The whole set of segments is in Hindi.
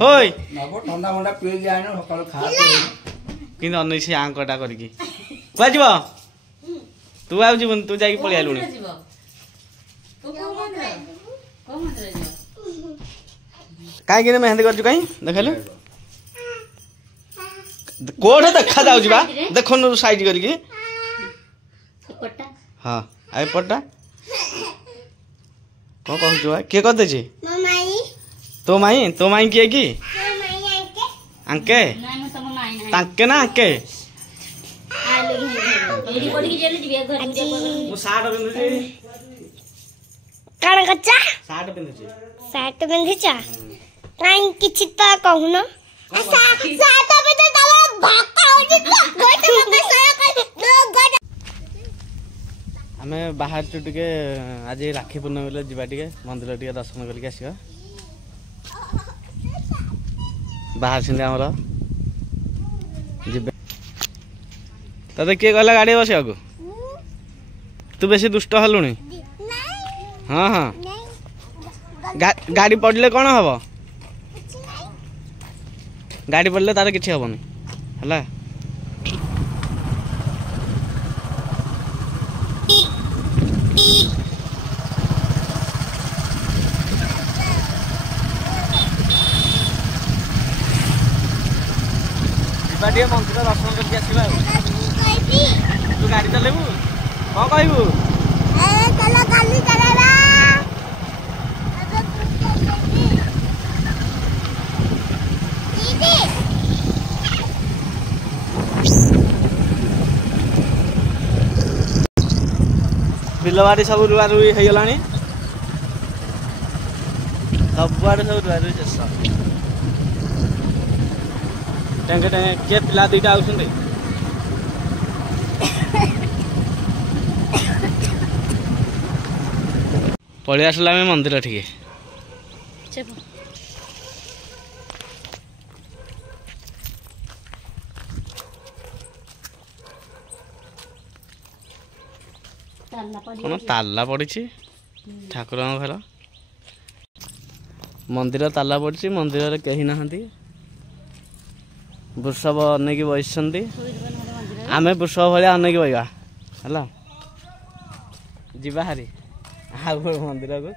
होय नबो ठंडा मंडा पी जानो सकाळ खा किन अन्नै से आंकटा करके कुआ जीव तू आउ जीवन तू जाई पळि आलुनी काई किने मेहंदी करजु काई देखले कोठे देखा जाउजी बा देखनु साइड करके पट्टा हां आइ पट्टा को कहू बा के कर दे छी माई तो माई किए की माई अंके नाइ म तम माई नाही ताके ना अंके आले एडी पडी के जेले जिबे घर में मु साड पिंदु छी काण कच्चा साड पिंदु छी साट बंधिचा काई किछि त कहू न साट पे तो तवा भाका होजी गोटे मके सय आमे बाहर छु टिके आज राखी पूर्णिमा बेले जिबा टिके मंदिर टिके दर्शन करके आसीबा बाहर छिंदे हमरा जिबे तते के गला गाड़ी बसिया को तू बेसी दुष्ट हलुनी हां हां गाड़ी पड़ले कोन हबो गाड़ी पड़ले तार किछि हबोनी हला बाडिया मंदिर दर्शन करके आसीबा तू गाड़ी चलेबू कौन कहबू चलो खाली चलेबा बिलवाड़ी सब रुआ रुई हो गलानी सबुआड़े सब रुआ रुई शेष टेंगे टेंगे के पिला दुईटा आउछन्ते पळि आसला में मंदिर ठीक चलो कौन ताला पड़ी ठाकुर घर मंदिर ताला पड़ी मंदिर रे कहीं ना वृषभ अनेक बसि आमे वृषभ भाया अनेक बहवा है जीवा हारी आ मंदिर को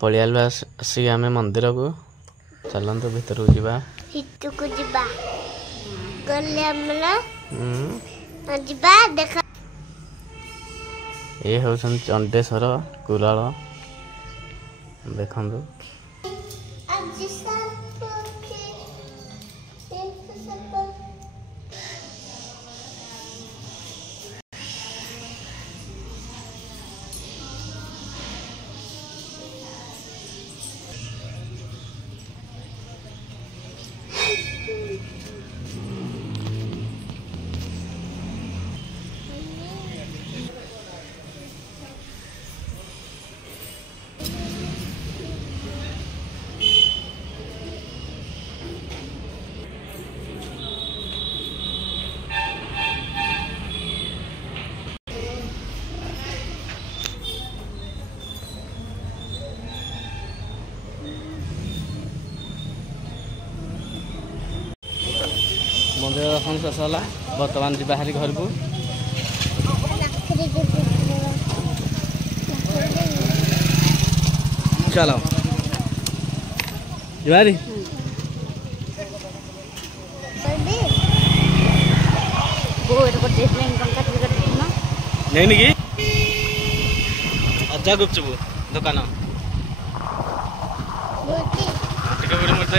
पलियाल आसी आम मंदिर को चलते भीतर को जीवा हितुको जिबा गले हमरा जिबा देखा ये होसन चंडेश्वर कुराल देखंदु मंदिर दर्शन शेष है बर्तमान जी बाहरी घर को चलो जुआरी नहीं कि अजा गुपचुप दुकान मत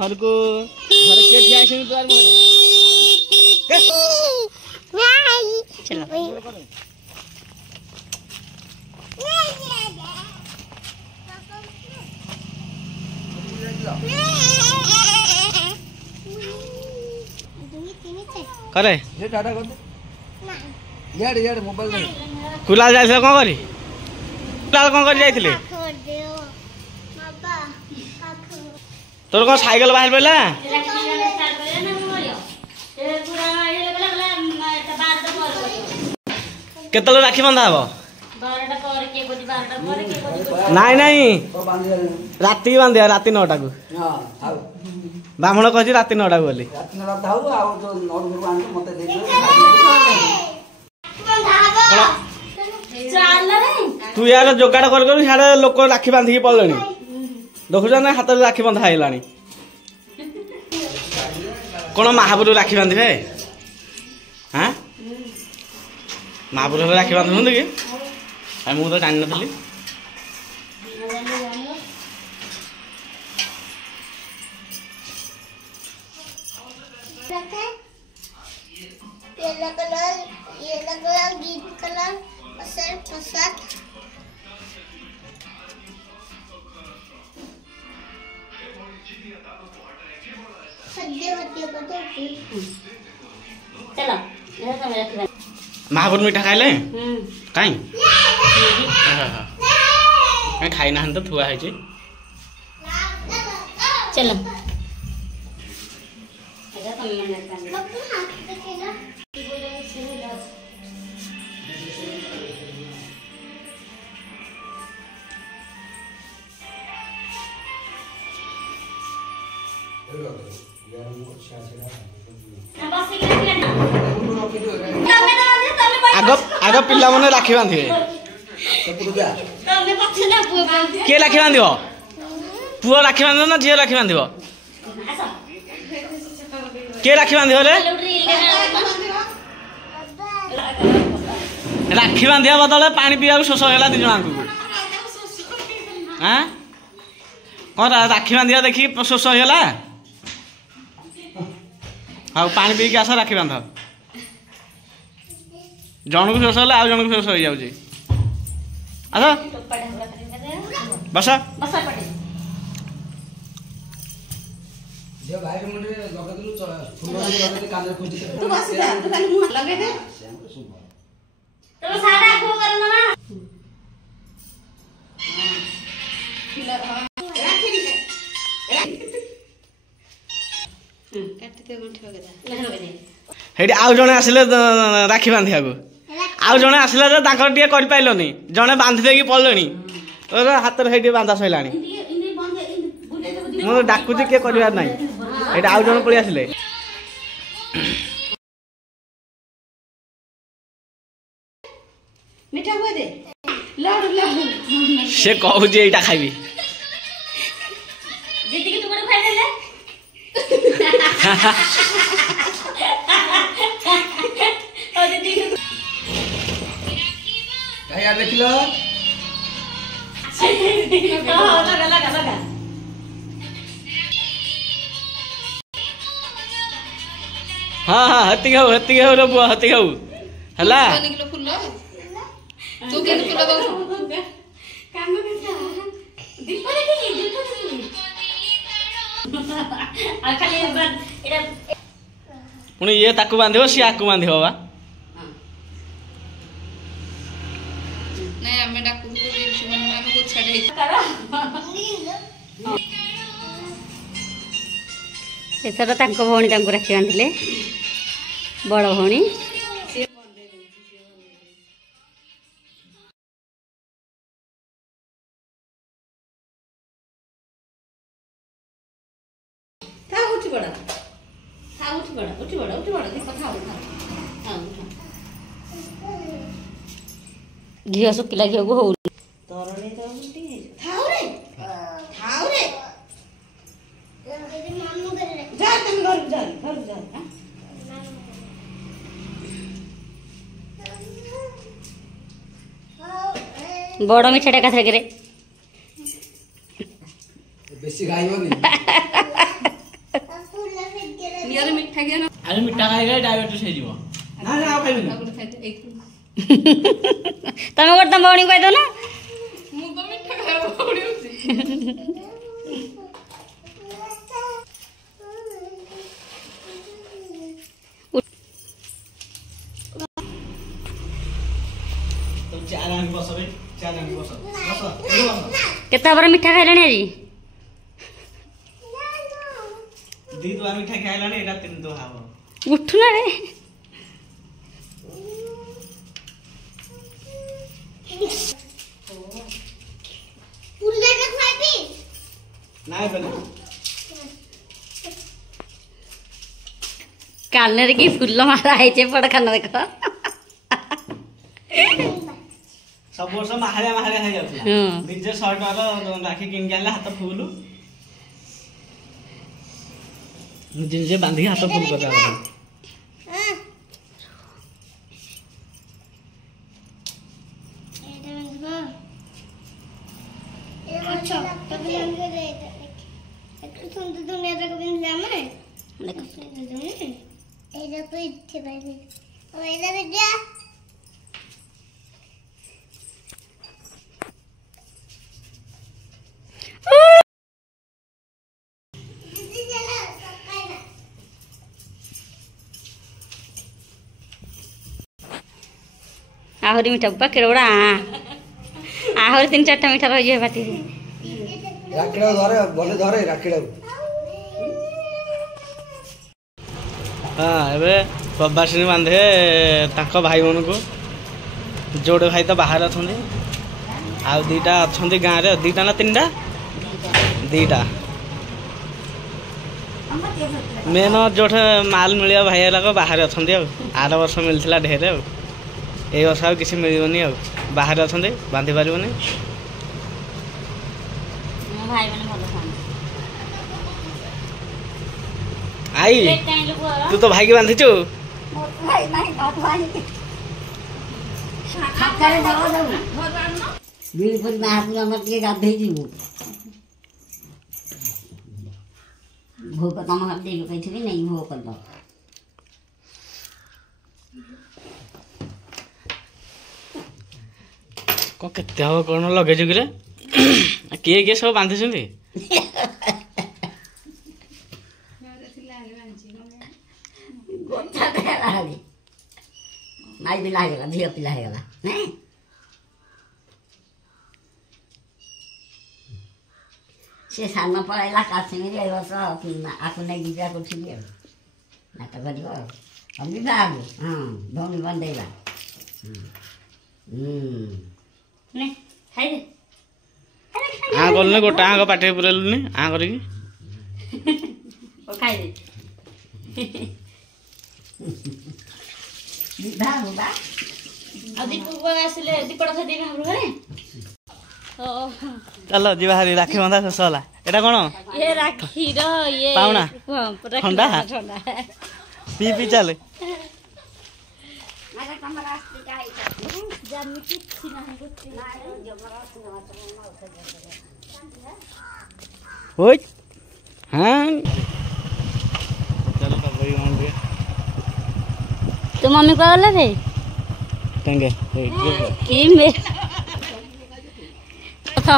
घर को घर के ठिया छै द्वार में चलो करे ये टाटा कर दे यार यार मोबाइल नहीं कुला जाइले कोन करी कुला कोन करी जाइले तोर कोन साइकिल बाहर पड़ला केतले राखी बंधा हबो नाई नाई तो बांध दे राती बांधिया राती 9टा को हां आओ ब्राह्मण कहछि राती 9टा को बोली रात न रात आओ आओ तो नौ घर बांध के मते दे दे तू यार जोगाड़ कर कर सारे लोक राखी बांधिकी पड़लेनी देखुछ ना हाथ में राखी बंधा हैलानी कौन महापुर राखी बांधे हाँ महापुर राखी बांधुंट कि मुझे तो जानी नी येलो कलर ग्रीन कलर प्रसाद चलो महापुर मीठा खाइले कहीं कहीं खाई ना तो थुआ है चलो आग आग पिला मैंने राखी बांधे किए राखी बांध पुओ राखी बांध ना झील राखी बांध किए राखी बांध राखी बांधिया बदले पानी पीवा शोष होगा दिज हाँ कौन राखी बांधिया देखी शोष होगा हाँ पानी पी आस राखी बांध जन को शोष है आउ जन को शोष हो जाऊँगी आस बस जे भाई मुंडे लगा दिलु फुल लगा दे कांदे खोजी तू बस जा तू खाली मुंह लगे दे तो सारा को करना ना राखी दे काट के मुंह ठोके दे हेडी आउ जने आसिले राखी बांधिया को आउ जने आसिले जे ताकर टिए कर पाइलोनी जने बांधि देकी पळलेनी तोर हाथ रे हेडी बांधा सइलानी मो डाकुची के करबार नाही हेडी आउ जने पळी आसिले मीठा हुए दे लड़ से कहू जे एटा खाइबी जीती के तू बड़ खाइ देले ओ जीती काय यार देखिलो लगा हाँ हाँ हत्ती खाऊ रे बुआ हत्ती खाऊ हला किलो फुल तू के फुल दउ काम करता दीप देखी आ खाली एटा पुणी ये ताकू बांधिबो सी आकू बांधिबो बा नहीं हमें डाकू को भी सुमन मामा को छड़े एथर तांको भौणी तांको राखी बांधिले बड़ भौणी था उठी बड़ा देख था हां घिଅ ଶୁଖିଲା ଘିଅକୁ ହଉ ତରଣୀ ତ ଉଠି ଥାଉ ରେ जा तुम घर जा ବଡ ମିଠାଟା ଏକାଥରକରେ बेसी खाइबनी नियर मिठा के ना अरे मिठा खाइले डायबिटीज हे जीवो ना ना खाइबनी अब खाते एक ତମେ ଗୋଟେ ତମ ଭଉଣୀ କହିଦଉ ନା मु तो मिठा खाए पड़ी होची ଚାଲ ଆଣି ବସ ବେ ଚାଲ ଆଣି ବସ ବସ ଏଠି ବସ କେତେ ବର ମିଠା ଖାଇଲାଣି ଆଜି ଦି ଦୁଆ ମିଠା ଖାଇଲାଣି ଏଇଟା ତିନି ଦୁଆ ହବ ଉଠୁ ନା ରେ ନାଇଁ ବେଲେ କାନରେ କି ଫୁଲ ମାରା ହେଇଛି ବଡ କାନ ଦେଖ ସବୁ ବର୍ଷ ମାହାଳିଆ ମାହାଳିଆ ହେଇଯାଉଥିଲା ହୁଁ। ନିଜେ 100 ଟଙ୍କାର ରାକ୍ଷୀ କିଣିକି ଆଣିଲେ ହାତ ଫୁଲ ନିଜେ ନିଜେ ବାନ୍ଧିକି ହାତ ଫୁଲ କରିଦେବା ଆହୁରି ମିଠା ବାପା କେଡ଼େ ବଡ଼ ଆହୁରି 3-4ଟା ମିଠା ରହିଯିବ ପାଟିରେ ରାଖିଡ଼ା ଧରେ ଭଲ ଧରେ ରାଖିଡ଼ା ହଁ ଏବେ ପ୍ରବାସିନୀ ବାନ୍ଧେ ତାଙ୍କ ଭାଇ ମାନଙ୍କୁ ଯୋଡ଼େ ଭାଇ ତ ବାହାରେ ଅଛନ୍ତି ଆଉ ଦୁଇଟା ଅଛନ୍ତି ଗାଁରେ ଦୁଇଟା ନା ତିନିଟା ଦୁଇଟା ମେନ୍ ଯୋଉଠି ମାଲ ମିଳିବ ଭାଇ ଗୁଡ଼ାକ ବାହାରେ ଅଛନ୍ତି ଆଉ ଆର ବର୍ଷ ମିଳିଥିଲା ଢେରେ ଆଉ ଏଇ ବର୍ଷ ଆଉ କିଛି ମିଳିବନି ଆଉ ବାହାରେ ଅଛନ୍ତି ବାନ୍ଧି ପାରିବନି ଆଇ ତୁ ତ ଭାଇକି ବାନ୍ଧିଛୁ ଭୋଗ ତମ ଦେଇ କହିଥିବି ନାଇଁ ଭୋଗ କରିଦ କଣ କେତେ ହବ କଣ ଲଗେଇଛୁ କିରେ କିଏ କିଏ ସବୁ ବାନ୍ଧିଛନ୍ତି ମାଇ ପିଲା ହେଇଗଲା ଝିଅ ପିଲା ହେଇଗଲା ନାଇଁ ସେ ସାନ ପଳେଇଲା କାଶ୍ମୀର ଏ ବର୍ଷ ଆକୁ ନେଇକି ଯିବା କରୁଥିଲି ଆଉ ନାଟ କରିବ ଆଉ ବିବାହକୁ ହଁ ଭଉଣୀ ବନ୍ଦେଇବା ଖାଇଦେ ଆ କଲୁନି ଗୋଟା ଆଗ ପାଟିରେ ପୁରେଇଲୁନି ଆ କରିକି ଖାଇଦେ ବିବାହକୁ ବା ଆଉ ଦୀପକ ଆସିଲେ ଦୀପଟା ଖାଇଦେବି ଆମର ଘରେ ଚାଲ ଯିବା ହାରି ରାକ୍ଷୀ ବନ୍ଧା ଶେଷ ହେଲା ଏଇଟା କଣ ये राखीर ये पाउना ठंडा ठंडा पी पी चल ओय हां चल तो भाई मान दे तो मम्मी को बोला थे तंगे की में था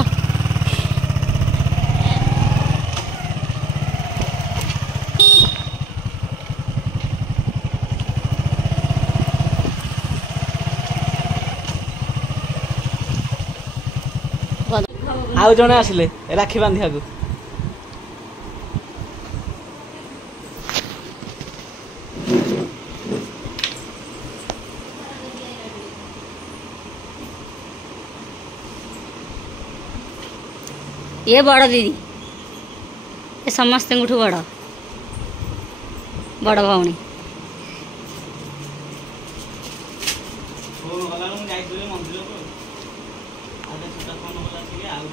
आउ जने आसिले राखी बांधियाकु ये बड़ दीदी ये समस्त बड़ बड़ भौणी फोन गला हम जाइतले मंदिर को आगे सुधा फोन गला छी आउ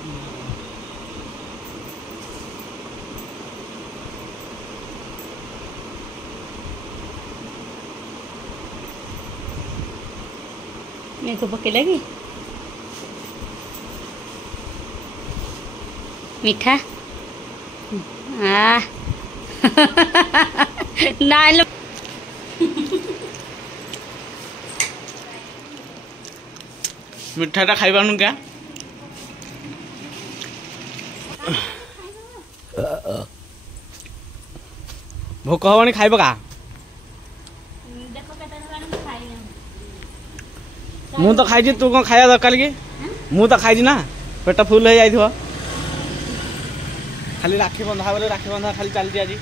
मेरे को पके लगी मीठा नाइल मिठाटा खाई पानु क्या भोक हबनी खाइब का ମୁଁ ତ ଖାଇଛି ତୁ କଣ ଖାଇବା ଦରକାର କି ମୁଁ ତ ଖାଇଛି ନା ପେଟ ଫୁଲ ହେଇଯାଇଥିବ ଖାଲି ରାକ୍ଷୀ ବନ୍ଧା ବୋଲି ରାକ୍ଷୀ ବନ୍ଧା ଖାଲି ଚାଲିଛି ଆଜି